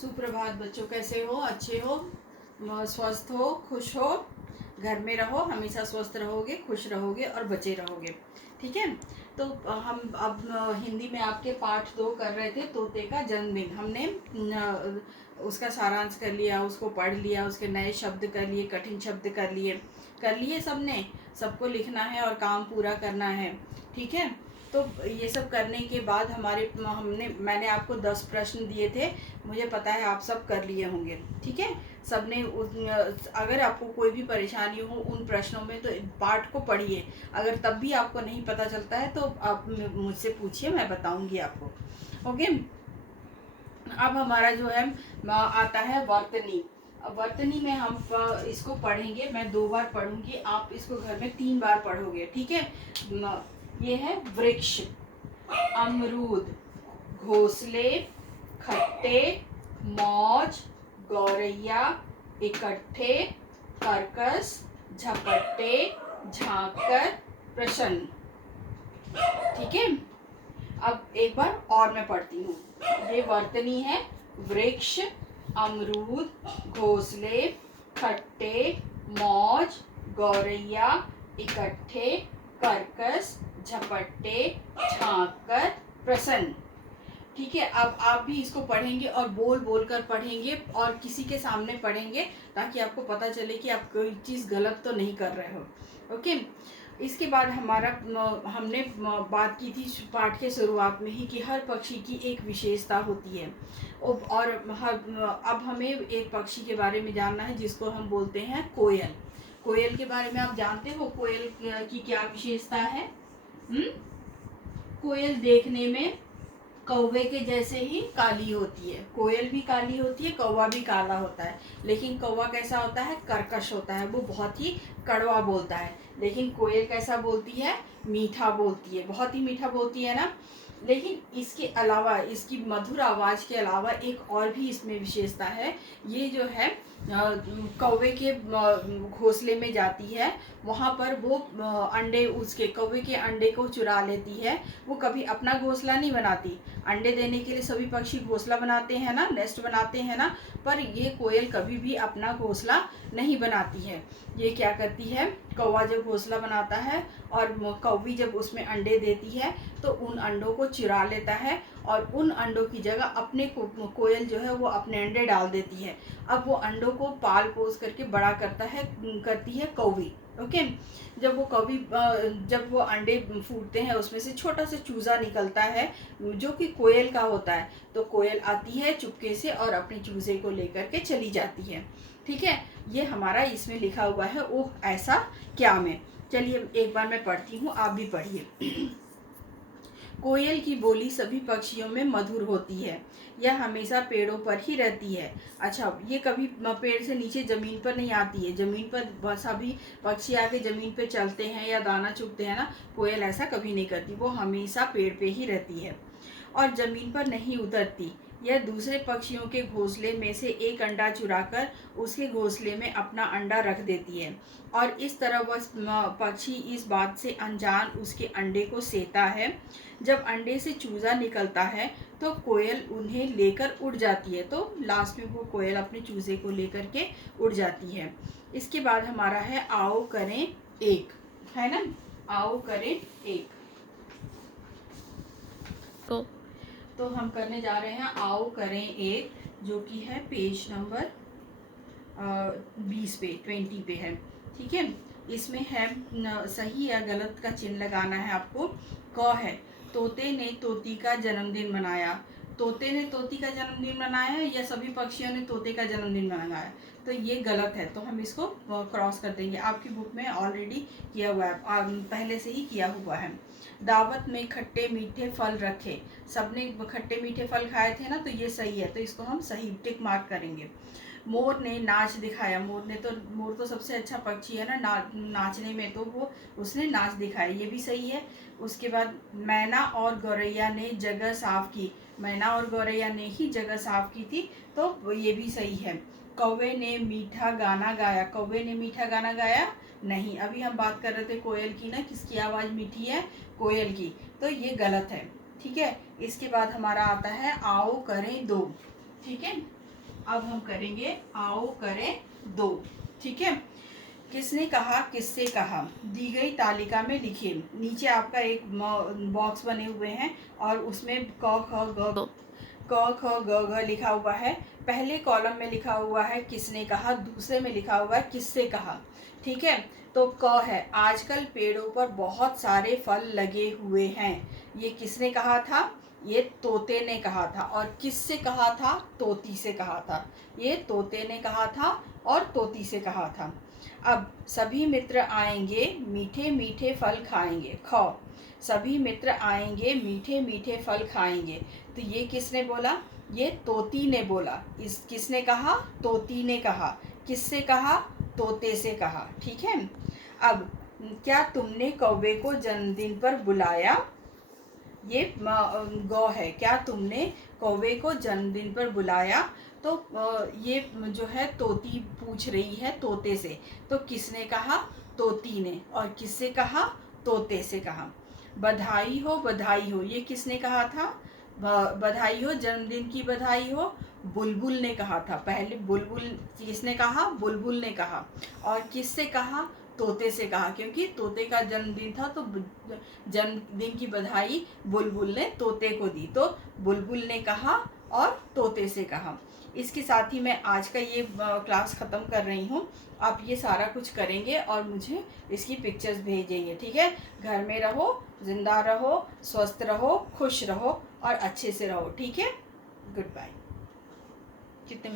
सुप्रभात बच्चों, कैसे हो? अच्छे हो? स्वस्थ हो? खुश हो? घर में रहो, हमेशा स्वस्थ रहोगे, खुश रहोगे और बचे रहोगे। ठीक है। तो हम अब हिंदी में आपके पाठ 2 कर रहे थे, तोते का जन्मदिन। हमने उसका सारांश कर लिया, उसको पढ़ लिया, उसके नए शब्द कर लिए, कठिन शब्द कर लिए सबने। सबको लिखना है और काम पूरा करना है। ठीक है। तो ये सब करने के बाद मैंने आपको 10 प्रश्न दिए थे। मुझे पता है आप सब कर लिए होंगे। ठीक है। सबने अगर आपको कोई भी परेशानी हो उन प्रश्नों में तो पाठ को पढ़िए। अगर तब भी आपको नहीं पता चलता है तो आप मुझसे पूछिए, मैं बताऊंगी आपको। ओके। अब हमारा जो है आता है वर्तनी। वर्तनी में हम इसको पढ़ेंगे। मैं 2 बार पढ़ूंगी, आप इसको घर में 3 बार पढ़ोगे। ठीक है। ये है वृक्ष, अमरूद, घोंसले, खट्टे, मौज, गौरैया, इकट्ठे, कर्कश, झपट्टे, झांककर, प्रसन्न। ठीक है। अब एक बार और मैं पढ़ती हूँ। ये वर्तनी है। वृक्ष, अमरूद, घोंसले, खट्टे, मौज, गौरैया, इकट्ठे, कर्कश, झपट्टे, झांककर, प्रसन्न। ठीक है। अब आप भी इसको पढ़ेंगे और बोल बोल कर पढ़ेंगे और किसी के सामने पढ़ेंगे, ताकि आपको पता चले कि आप कोई चीज़ गलत तो नहीं कर रहे हो। ओके। इसके बाद हमने बात की थी पाठ के शुरुआत में ही कि हर पक्षी की एक विशेषता होती है। और अब हमें एक पक्षी के बारे में जानना है जिसको हम बोलते हैं कोयल। कोयल के बारे में आप जानते हो कोयल की क्या विशेषता है? कोयल देखने में कौवे के जैसे ही काली होती है। कोयल भी काली होती है, कौवा भी काला होता है। लेकिन कौवा कैसा होता है? कर्कश होता है, वो बहुत ही कड़वा बोलता है। लेकिन कोयल कैसा बोलती है? मीठा बोलती है, बहुत ही मीठा बोलती है ना। लेकिन इसके अलावा, इसकी मधुर आवाज़ के अलावा एक और भी इसमें विशेषता है। ये जो है कौवे के घोंसले में जाती है, वहाँ पर वो अंडे, उसके कौवे के अंडे को चुरा लेती है। वो कभी अपना घोंसला नहीं बनाती। अंडे देने के लिए सभी पक्षी घोंसला बनाते हैं ना, नेस्ट बनाते हैं ना, पर ये कोयल कभी भी अपना घोंसला नहीं बनाती है। ये क्या करती है? कौवा जब घोंसला बनाता है और कौवी जब उसमें अंडे देती है तो उन अंडों को चुरा लेता है और उन अंडों की जगह अपने कोयल जो है वो अपने अंडे डाल देती है। अब वो अंडों को पाल पोस करके बड़ा करती है कौवी। ओके। जब वो अंडे फूटते हैं उसमें से छोटा सा चूजा निकलता है जो कि कोयल का होता है। तो कोयल आती है चुपके से और अपने चूजे को लेकर के चली जाती है। ठीक है। ये हमारा इसमें लिखा हुआ है, ओह ऐसा क्या में। चलिए एक बार मैं पढ़ती हूँ, आप भी पढ़िए। कोयल की बोली सभी पक्षियों में मधुर होती है। यह हमेशा पेड़ों पर ही रहती है। अच्छा, ये कभी पेड़ से नीचे ज़मीन पर नहीं आती है। ज़मीन पर सभी पक्षी आके ज़मीन पे चलते हैं या दाना चुगते हैं ना, कोयल ऐसा कभी नहीं करती। वो हमेशा पेड़ पे ही रहती है और ज़मीन पर नहीं उतरती। यह दूसरे पक्षियों के घोंसले में से एक अंडा चुराकर उसके घोंसले में अपना अंडा रख देती है और इस तरह वह पक्षी इस बात से अनजान उसके अंडे को सेता है। जब अंडे से चूजा निकलता है तो कोयल उन्हें लेकर उड़ जाती है। तो लास्ट में वो कोयल अपने चूजे को लेकर के उड़ जाती है। इसके बाद हमारा है आओ करें एक, है ना। आओ करें एक। तो हम करने जा रहे हैं आओ करें एक, जो कि है पेज नंबर 20 पे, 20 पे है। ठीक है। इसमें है सही या गलत का चिन्ह लगाना है आपको। क है, तोते ने तोती का जन्मदिन मनाया। तोते ने तोती का जन्मदिन मनाया या सभी पक्षियों ने तोते का जन्मदिन मनाया? तो ये गलत है, तो हम इसको क्रॉस कर देंगे। आपकी बुक में ऑलरेडी किया हुआ है, पहले से ही किया हुआ है। दावत में खट्टे मीठे फल रखे। सबने खट्टे मीठे फल खाए थे ना, तो ये सही है, तो इसको हम सही टिक मार्क करेंगे। मोर ने नाच दिखाया। मोर तो सबसे अच्छा पक्षी है ना, नाचने में, तो वो उसने नाच दिखाया, ये भी सही है। उसके बाद मैना और गौरैया ने जगह साफ की। मैना और गौरैया ने ही जगह साफ की थी, तो ये भी सही है। कौवे ने मीठा गाना गाया। कौवे ने मीठा गाना गाया नहीं। अभी हम बात कर रहे थे कोयल की ना, किसकी आवाज़ मीठी है? कोयल की, तो ये गलत है। ठीक है। इसके बाद हमारा आता है आओ करें दो। ठीक है। अब हम करेंगे आओ करें दो। ठीक है। किसने कहा, किससे कहा, दी गई तालिका में लिखिए। नीचे आपका एक बॉक्स बने हुए हैं और उसमें क ख ग घ लिखा हुआ है। पहले कॉलम में लिखा हुआ है किसने कहा, दूसरे में लिखा हुआ है किससे कहा। ठीक है। तो क है, आजकल पेड़ों पर बहुत सारे फल लगे हुए हैं। ये किसने कहा था, ये तोते ने कहा था। और किससे कहा था, तोती से कहा था। ये तोते ने कहा था और तोती से कहा था। अब सभी मित्र आएंगे मीठे मीठे फल खाएंगे। ख, सभी मित्र आएंगे मीठे मीठे फल खाएंगे। तो ये किसने बोला, ये तोती ने बोला। इस किसने कहा, तोती ने कहा। किससे कहा, तोते से कहा। ठीक है। अब क्या तुमने कौवे को जन्मदिन पर बुलाया, ये गौ है, क्या तुमने कौवे को जन्मदिन पर बुलाया। तो ये जो है तोती पूछ रही है तोते से। तो किसने कहा, तोती ने। और किससे कहा, तोते से कहा। बधाई हो बधाई हो, ये किसने कहा था, बधाई हो, जन्मदिन की बधाई हो, बुलबुल ने कहा था। पहले बुलबुल, किसने कहा, बुलबुल ने कहा। और किससे कहा, तोते से कहा, क्योंकि तोते का जन्मदिन था तो जन्मदिन की बधाई बुलबुल ने तोते को दी। तो बुलबुल ने कहा और तोते से कहा। इसके साथ ही मैं आज का ये क्लास ख़त्म कर रही हूँ। आप ये सारा कुछ करेंगे और मुझे इसकी पिक्चर्स भेजेंगे। ठीक है। घर में रहो, ज़िंदा रहो, स्वस्थ रहो, खुश रहो और अच्छे से रहो। ठीक है। Goodbye. कितने